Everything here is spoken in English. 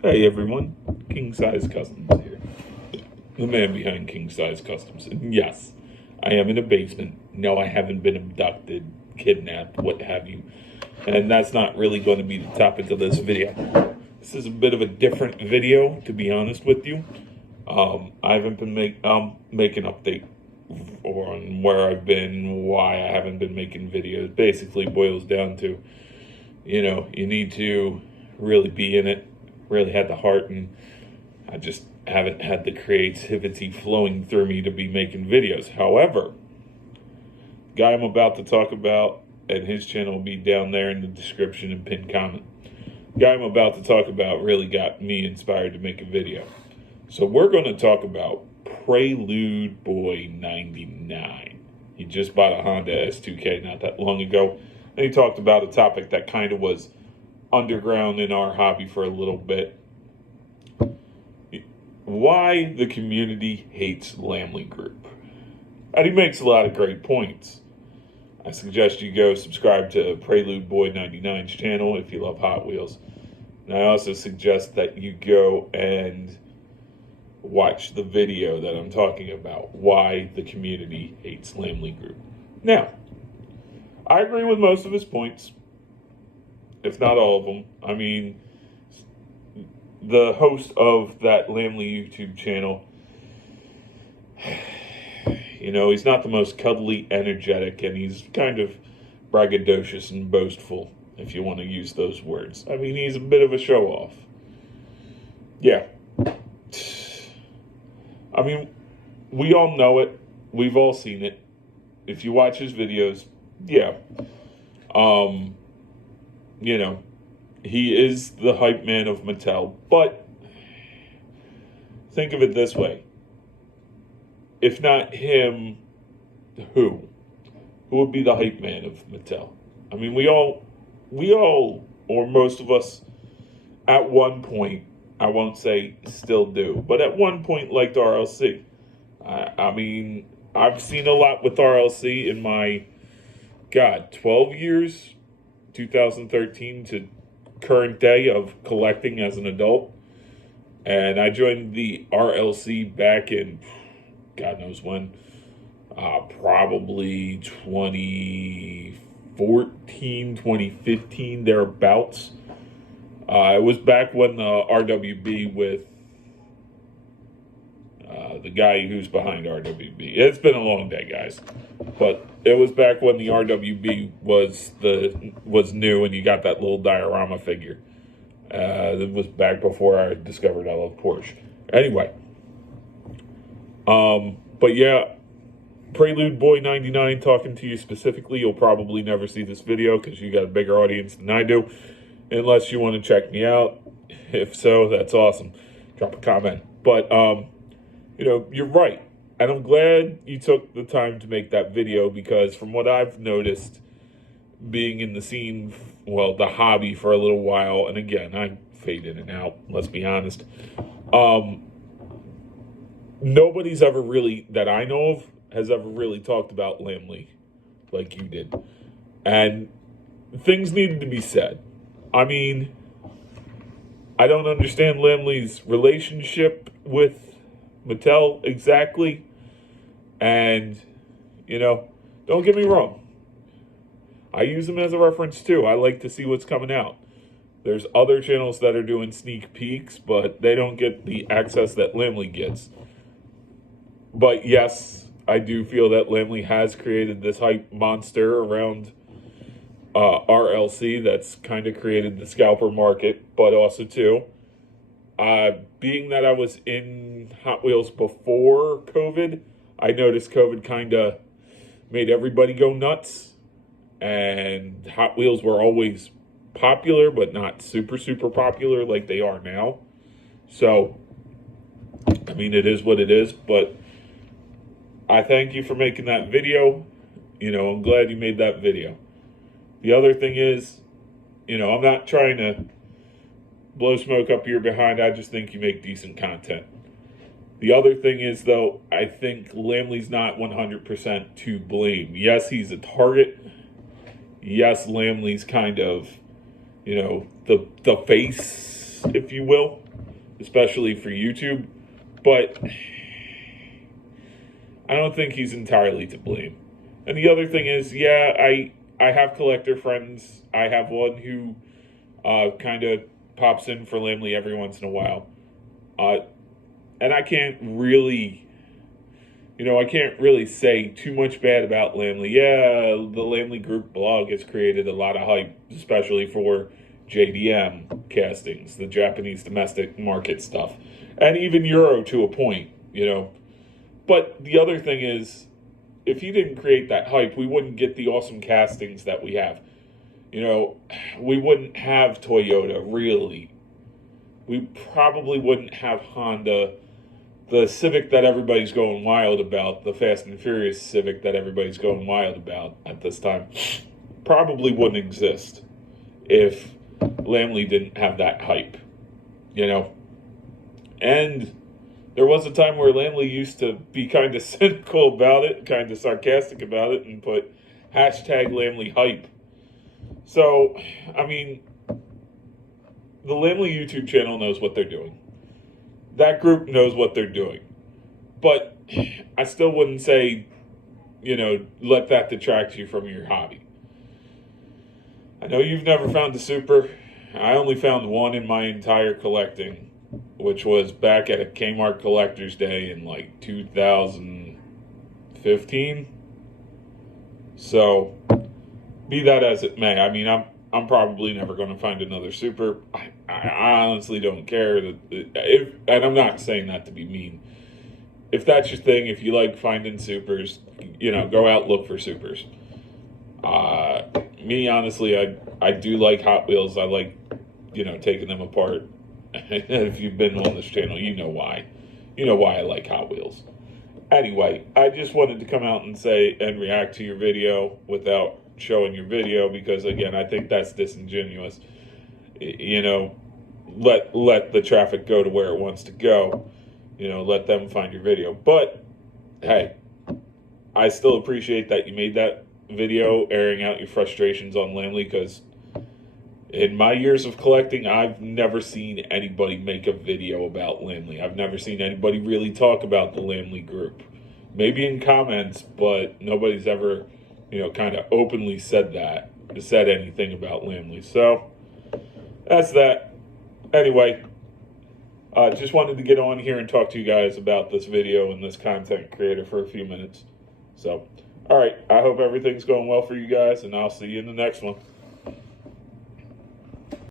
Hey everyone, King Size Customs here. The man behind King Size Customs. And yes, I am in a basement. No, I haven't been abducted, kidnapped, what have you. And that's not really going to be the topic of this video. This is a bit of a different video, to be honest with you. I haven't been making update on where I've been, why I haven't been making videos. Basically boils down to, you need to really be in it, really had the heart, and I just haven't had the creativity flowing through me to be making videos. However, the guy I'm about to talk about, and his channel will be down there in the description and pinned comment. The guy I'm about to talk about really got me inspired to make a video. So we're going to talk about Prelude Boy 99. He just bought a Honda S2K not that long ago. And he talked about a topic that kind of was underground in our hobby for a little bit. Why the community hates Lamley Group. And he makes a lot of great points. I suggest you go subscribe to Prelude Boy 99's channel if you love Hot Wheels. And I also suggest that you go and watch the video that I'm talking about, why the community hates Lamley Group. Now, I agree with most of his points, if not all of them. I mean, the host of that Lamley YouTube channel, he's not the most cuddly, energetic, and he's kind of braggadocious and boastful, if you want to use those words. I mean, he's a bit of a show-off. Yeah. I mean, we all know it. We've all seen it. If you watch his videos, yeah. He is the hype man of Mattel. But think of it this way. If not him, who? Who would be the hype man of Mattel? I mean, we all, or most of us, at one point, I won't say still do, but at one point liked RLC. I mean, I've seen a lot with RLC in my, 12 years, 2013 to current day of collecting as an adult. And I joined the RLC back in, God knows when, probably 2014, 2015, thereabouts. It was back when the RWB with the guy who's behind RWB. It's been a long day, guys. But it was back when the RWB was new and you got that little diorama figure. It was back before I discovered I love Porsche. Anyway. But yeah, Prelude Boy 99 talking to you specifically. You'll probably never see this video because you got a bigger audience than I do. Unless you want to check me out. If so, that's awesome. Drop a comment. But, you're right. And I'm glad you took the time to make that video because from what I've noticed, being in the scene, the hobby for a little while, and again, I fade in and out, let's be honest. Nobody's ever really, that I know of, has ever really talked about Lamley like you did. And things needed to be said. I mean, I don't understand Lamley's relationship with Mattel exactly. And, don't get me wrong. I use him as a reference too. I like to see what's coming out. There's other channels that are doing sneak peeks, but they don't get the access that Lamley gets. But yes, I do feel that Lamley has created this hype monster around RLC that's kind of created the scalper market, but also too, being that I was in Hot Wheels before COVID, I noticed COVID kind of made everybody go nuts, and Hot Wheels were always popular, but not super, super popular like they are now. So, I mean, it is what it is, but I thank you for making that video. I'm glad you made that video. The other thing is, I'm not trying to blow smoke up your behind. I just think you make decent content. The other thing is, though, I think Lamley's not 100% to blame. Yes, he's a target. Yes, Lamley's kind of, the face, if you will. especially for YouTube. But I don't think he's entirely to blame. And the other thing is, yeah, I have collector friends. I have one who kind of pops in for Lamley every once in a while. And I can't really, I can't really say too much bad about Lamley. Yeah, the Lamley Group blog has created a lot of hype, especially for JDM castings, the Japanese domestic market stuff, and even Euro to a point, But the other thing is, if he didn't create that hype, we wouldn't get the awesome castings that we have. We wouldn't have Toyota, really. We probably wouldn't have Honda. The Civic that everybody's going wild about, the Fast and Furious Civic that everybody's going wild about at this time, probably wouldn't exist if Lamley didn't have that hype, And there was a time where Lamley used to be kind of cynical about it, kind of sarcastic about it, and put hashtag Lamley hype. So, I mean, the Lamley YouTube channel knows what they're doing. That group knows what they're doing. But I still wouldn't say, let that detract you from your hobby. I know you've never found a Super. I only found one in my entire collecting, which was back at a Kmart Collector's Day in like 2015. So, be that as it may, I mean, I'm probably never going to find another Super. I honestly don't care. And I'm not saying that to be mean. If that's your thing, if you like finding Supers, go out, look for Supers. Me, honestly, I do like Hot Wheels. I like, taking them apart. If you've been on this channel, you know why. You know why I like Hot Wheels. Anyway, I just wanted to come out and say and react to your video without showing your video, because again, I think that's disingenuous. Let the traffic go to where it wants to go. Let them find your video. But hey, I still appreciate that you made that video airing out your frustrations on Lamley, because in my years of collecting, I've never seen anybody make a video about Lamley. I've never seen anybody really talk about the Lamley Group. Maybe in comments, but nobody's ever kind of openly said anything about Lamley. So, that's that. Anyway, just wanted to get on here and talk to you guys about this video and this content creator for a few minutes. So, alright, I hope everything's going well for you guys, and I'll see you in the next one.